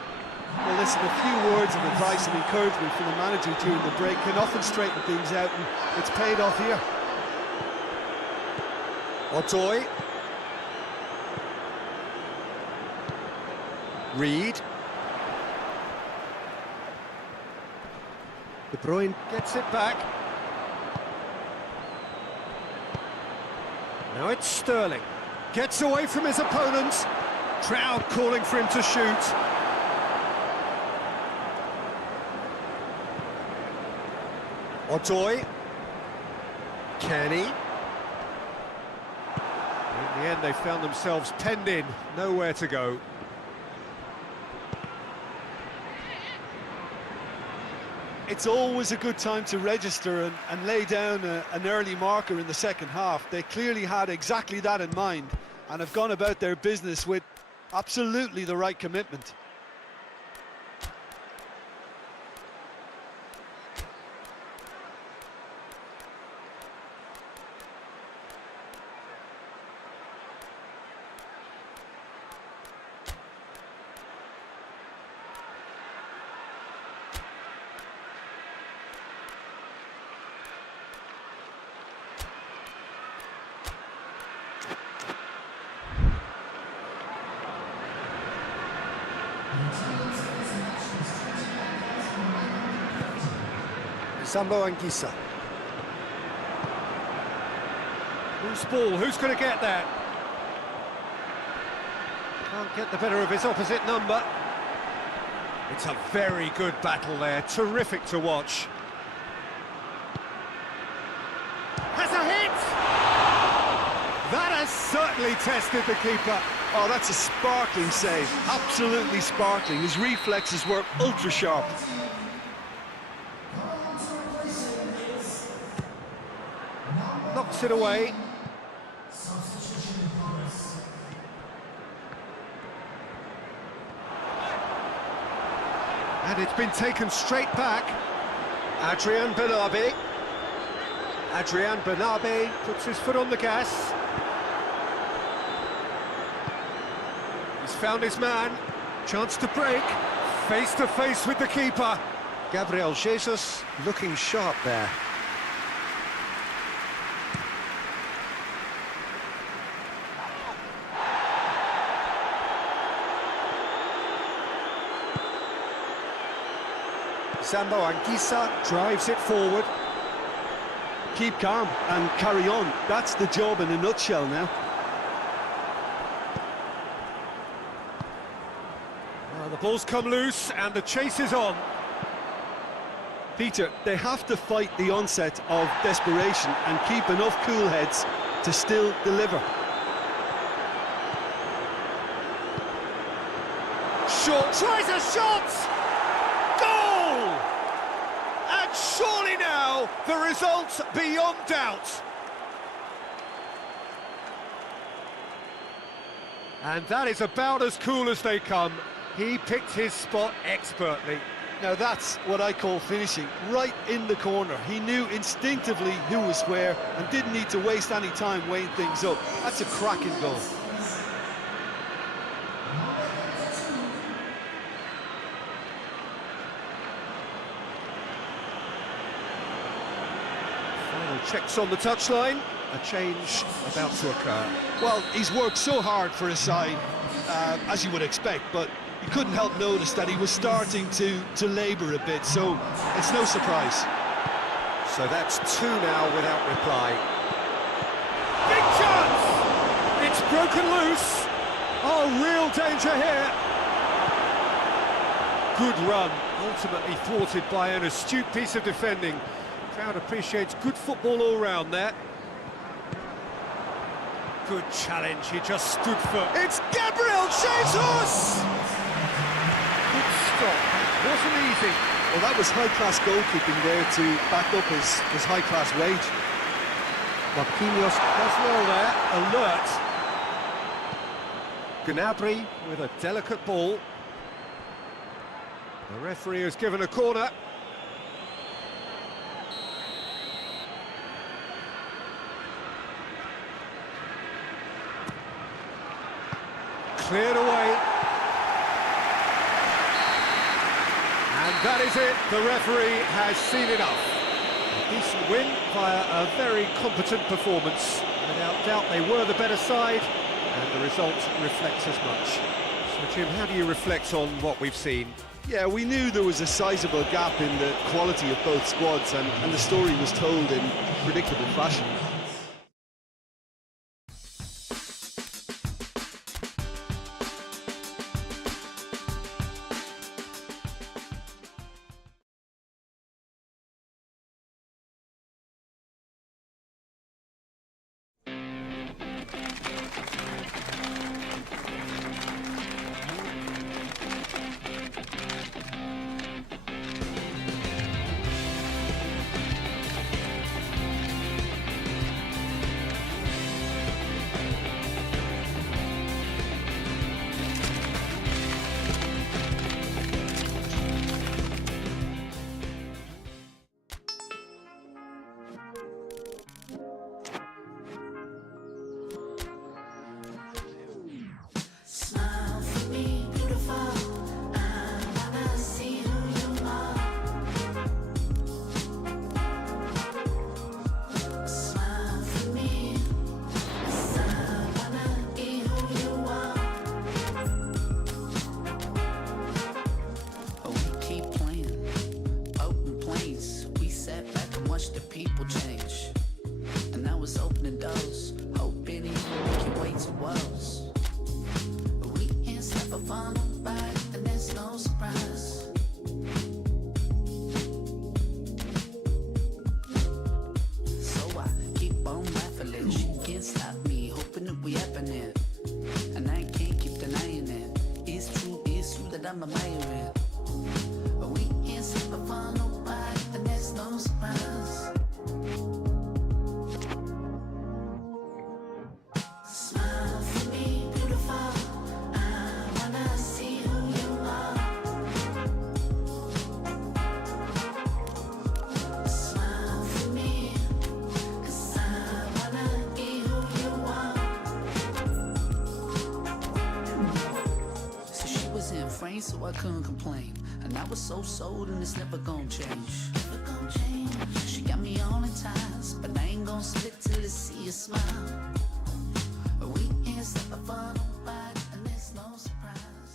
Well, listen, a few words of advice and encouragement from the manager during the break can often straighten things out, and it's paid off here. Otoy. Reed. De Bruyne gets it back. Now it's Sterling. Gets away from his opponents. Crowd calling for him to shoot. Otoy. Kenny. In the end, they found themselves penned in, nowhere to go. It's always a good time to register and lay down an early marker in the second half. They clearly had exactly that in mind and have gone about their business with absolutely the right commitment. Sambo Anguissa. Who's ball? Who's going to get that? Can't get the better of his opposite number. It's a very good battle there. Terrific to watch. Has a hit! That has certainly tested the keeper. Oh, that's a sparkling save. Absolutely sparkling. His reflexes were ultra sharp. Knocks it away. And it's been taken straight back. Adrian Benabe. Adrian Benabe puts his foot on the gas. He's found his man. Chance to break. Face to face with the keeper. Gabriel Jesus looking sharp there. Sambo Anguissa drives it forward. Keep calm and carry on. That's the job in a nutshell now. Well, the ball's come loose and the chase is on. Peter, they have to fight the onset of desperation and keep enough cool heads to still deliver. Short tries a shot! Goal! And surely now the result's beyond doubt. And that is about as cool as they come. He picked his spot expertly. Now that's what I call finishing, right in the corner. He knew instinctively who was where and didn't need to waste any time weighing things up. That's a cracking goal. Final checks on the touchline. A change about to occur. Well, he's worked so hard for his side, as you would expect, but you couldn't help notice that he was starting to labour a bit, so it's no surprise. So that's two now without reply. Big chance! It's broken loose. Oh, real danger here. Good run, ultimately thwarted by an astute piece of defending. Crowd appreciates good football all round there. Good challenge, he just stood firm. It's Gabriel Jesus! Good stop, wasn't easy. Well, that was high-class goalkeeping there to back up his high-class wage. Marquinhos does well there, alert. Gnabry with a delicate ball. The referee has given a corner. Cleared away. That is it, the referee has seen enough. A decent win via a very competent performance. Without doubt they were the better side, and the result reflects as much. So Jim, how do you reflect on what we've seen? Yeah, we knew there was a sizable gap in the quality of both squads, and the story was told in predictable fashion. Smile for me, beautiful. I wanna see who you are. Smile for me, 'cause I wanna be who you are. Oh, we keep playing open planes. We sat back and watched the people change, and now it's opening doors, hoping you make your way to walls. We can't stop a funnel by, and there's no surprise. So I keep on laughing, she can't stop me, hoping that we happening, and I can't keep denying it. It's true that I'm admiring. We can't stop a funnel by, and there's no surprise. Smile for me, beautiful. I wanna see who you are. Smile for me, 'cause I wanna be who you are. So she was in frame, so I couldn't complain, and I was so sold, and it's never gonna change. Never gon' change. She got me all in ties, but I ain't gonna split till I see a smile. We can't stop a funnel by, and there's no surprise.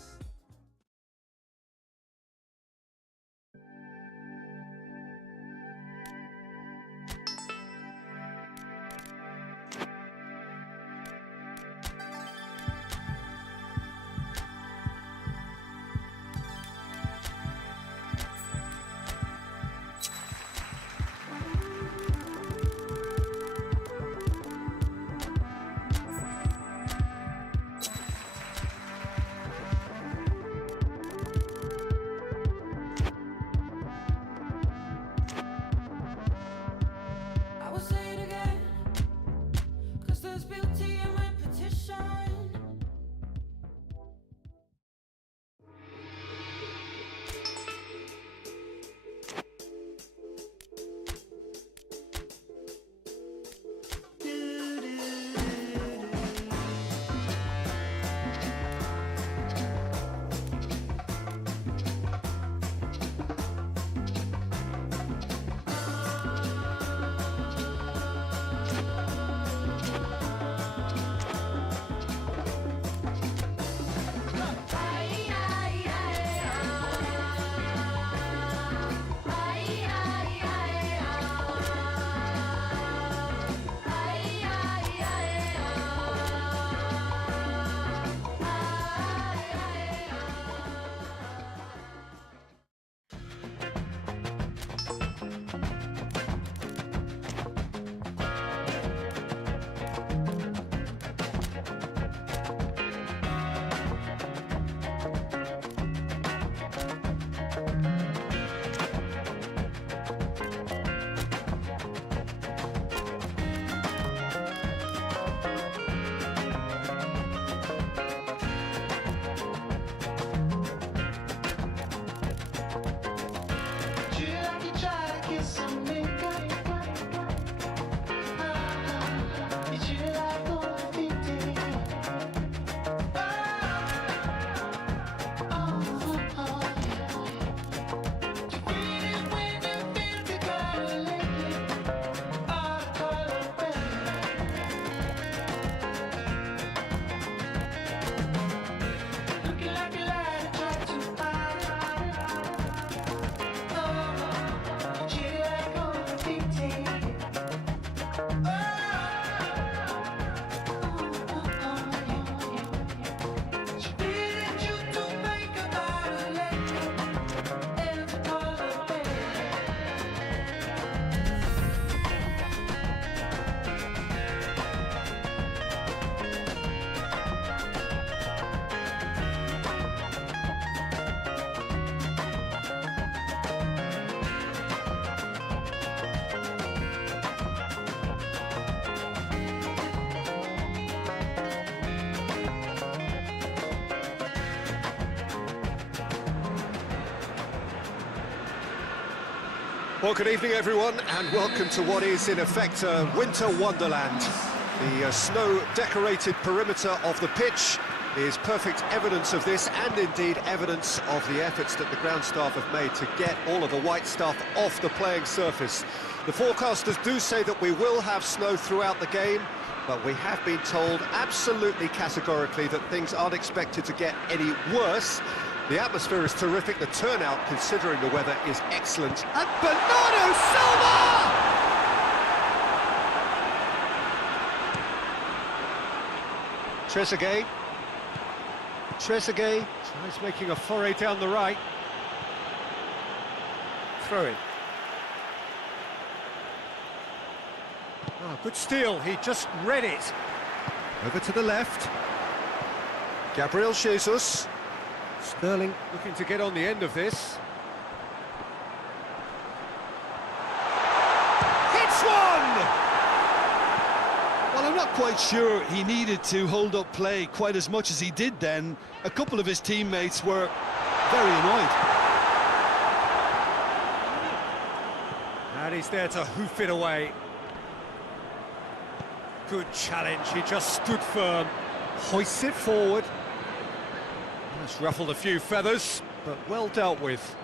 I will say it again, 'cause there's beauty in repetition. Well, good evening, everyone, and welcome to what is, in effect, a winter wonderland. The snow-decorated perimeter of the pitch is perfect evidence of this, and indeed evidence of the efforts that the ground staff have made to get all of the white stuff off the playing surface. The forecasters do say that we will have snow throughout the game, but we have been told absolutely categorically that things aren't expected to get any worse. The atmosphere is terrific, the turnout, considering the weather, is excellent. And Bernardo Silva! Trezeguet tries making a foray down the right. Throw in. Oh, good steal, he just read it. Over to the left. Gabriel Jesus. Sterling looking to get on the end of this. Hits one! Well, I'm not quite sure he needed to hold up play quite as much as he did then. A couple of his teammates were very annoyed. And he's there to hoof it away. Good challenge, he just stood firm. Hoists it forward. That's ruffled a few feathers, but well dealt with.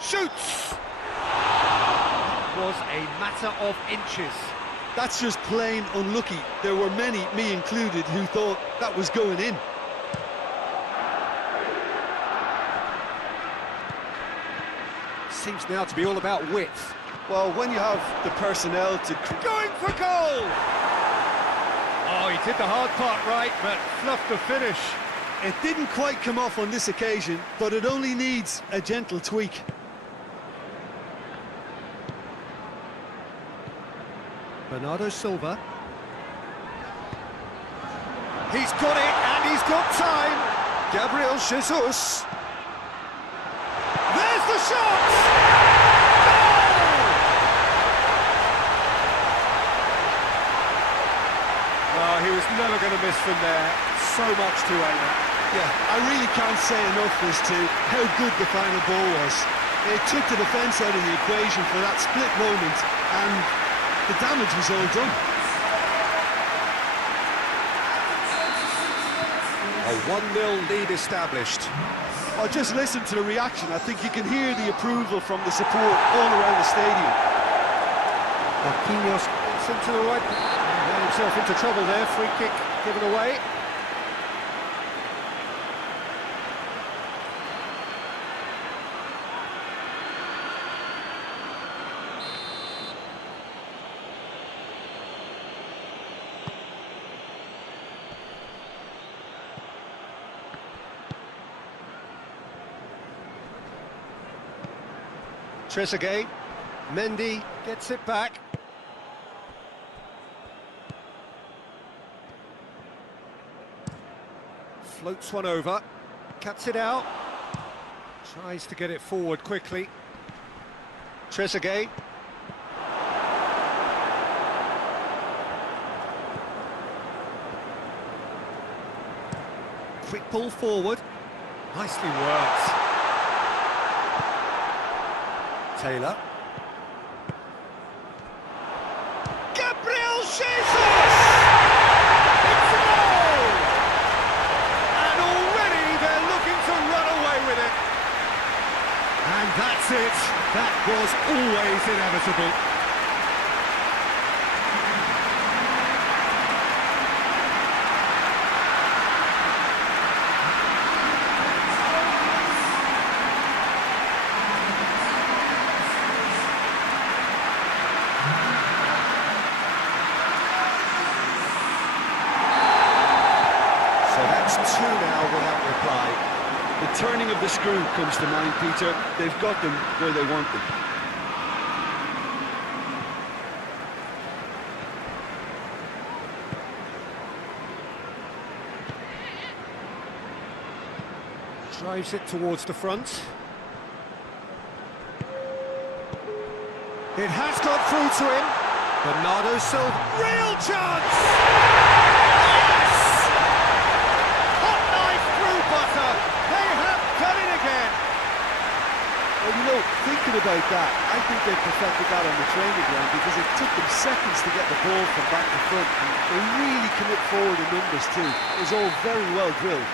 Shoots! Was a matter of inches. That's just plain unlucky. There were many, me included, who thought that was going in. Seems now to be all about width. Well, when you have the personnel to... Going for goal! Oh, he did the hard part right, but fluffed the finish. It didn't quite come off on this occasion, but it only needs a gentle tweak. Bernardo Silva. He's got it, and he's got time. Gabriel Jesus. There's the shot! Oh, he was never going to miss from there. So much to aim at. Yeah, I really can't say enough as to how good the final ball was. It took the defence out of the equation for that split moment, and the damage was all done. A 1-0 lead established. Oh, just listen to the reaction. I think you can hear the approval from the support all around the stadium. Marquinhos gets into the right. Got himself into trouble there. Free kick given away. Trezeguet. Mendy gets it back. Floats one over, cuts it out, tries to get it forward quickly. Trezeguet. Quick ball forward, nicely worked. Taylor. Gabriel Jesus! It's a goal! And already they're looking to run away with it. And that's it. That was always inevitable. Two now without reply. The turning of the screw comes to mind, Peter. They've got them where they want them. Drives it towards the front. It has got through to him. Bernardo Silva. Real chance! Yes! Hot knife through butter. They have done it again. Well, you know, thinking about that, I think they perfected that on the training ground because it took them seconds to get the ball from back to front, and they really commit forward in numbers too. It was all very well drilled.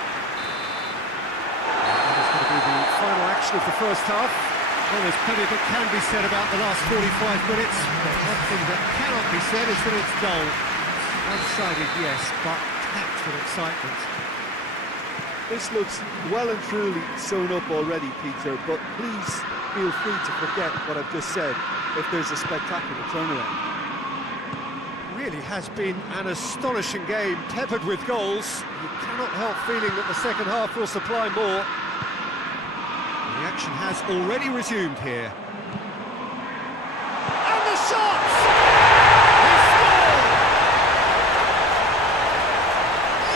That is going to be the final action of the first half. Well, there's plenty that can be said about the last 45 minutes, but one thing that cannot be said is that it's dull. One-sided, yes, but packed with excitement. This looks well and truly sewn up already, Peter, but please feel free to forget what I've just said if there's a spectacular turnaround. Really has been an astonishing game, peppered with goals. You cannot help feeling that the second half will supply more. The action has already resumed here. And the shot! He scored!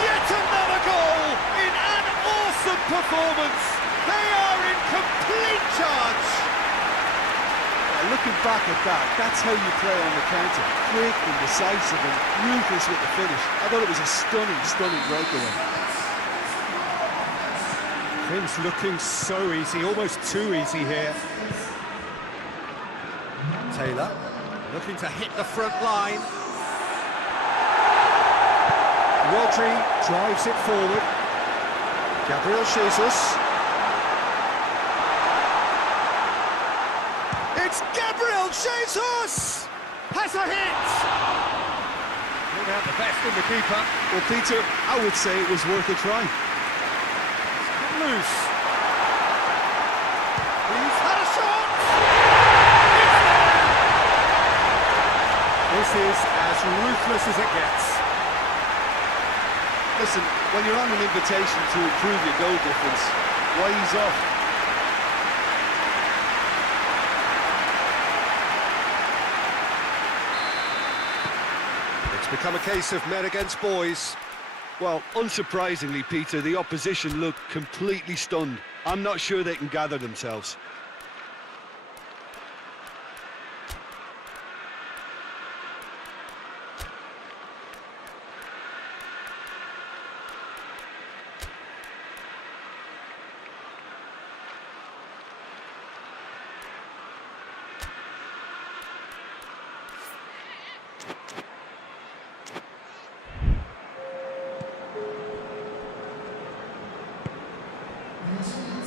Yet another goal in an awesome performance. They are in complete charge. Looking back at that, that's how you play on the counter. Quick and decisive and ruthless with the finish. I thought it was a stunning, stunning breakaway. Things looking so easy, almost too easy here. Taylor looking to hit the front line. Rodri drives it forward. Gabriel Jesus. It's Gabriel Jesus! Has a hit! Bring out the best in the keeper. Well, Peter, I would say it was worth a try. Loose. He's had a shot! It's there! This is as ruthless as it gets. Listen, when you're on an invitation to improve your goal difference, why ease off? It's become a case of men against boys. Well, unsurprisingly, Peter, the opposition look completely stunned. I'm not sure they can gather themselves.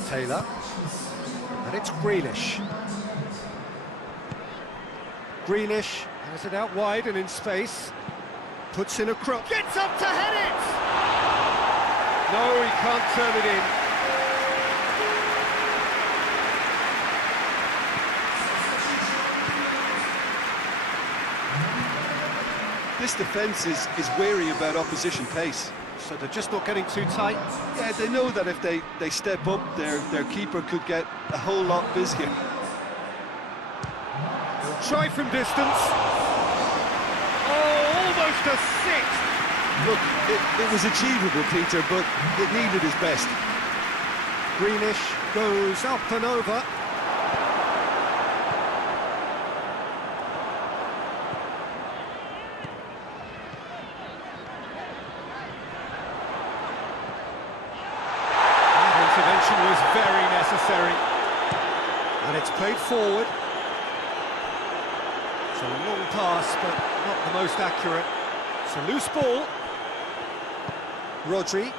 Taylor, and it's Grealish. Grealish has it out wide and in space, puts in a cross, gets up to head it! No, he can't turn it in. This defence is wary about opposition pace. So they're just not getting too tight. Yeah, they know that if they step up, their keeper could get a whole lot busier. They'll try from distance. Oh, almost a sixth. Look, it was achievable, Peter, but it needed his best. Grealish goes up and over. Was very necessary, and it's played forward. It's a long pass, but not the most accurate. It's a loose ball. Rodri.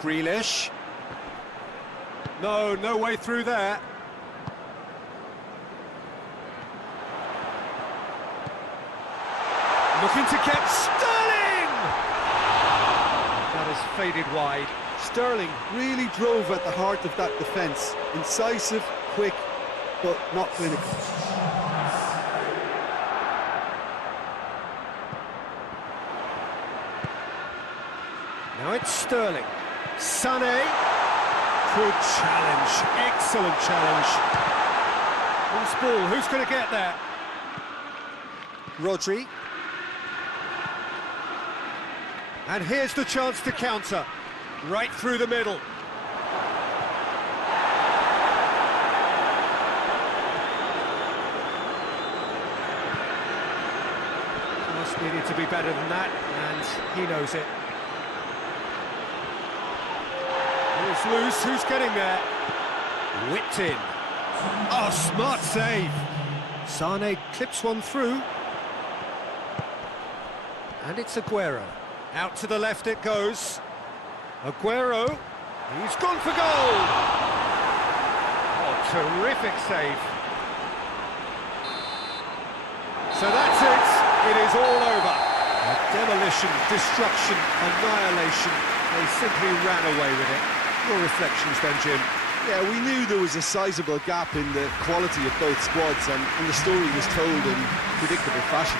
Grealish. No way through there. Looking to get Sterling! That has faded wide. Sterling really drove at the heart of that defence. Incisive, quick, but not clinical. Now it's Sterling. Sané. Good challenge. Excellent challenge. Loose ball. Who's going to get there? Rodri. And here's the chance to counter, right through the middle. Pass needed to be better than that, and he knows it. Ball's loose, who's getting there? Whipped in. Oh, smart save. Sane clips one through. And it's Aguero. Out to the left it goes. Aguero, he's gone for goal! Oh, terrific save. So that's it, it is all over. Demolition, destruction, annihilation. They simply ran away with it. Your reflections then, Jim? Yeah, we knew there was a sizable gap in the quality of both squads, and the story was told in predictable fashion.